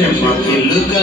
En sí, sí. que Lucas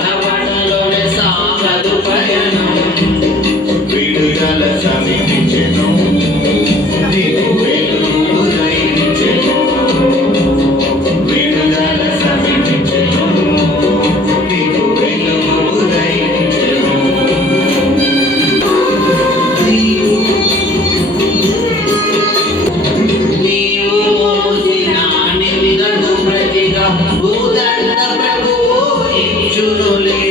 ಕೊಡುಲಿ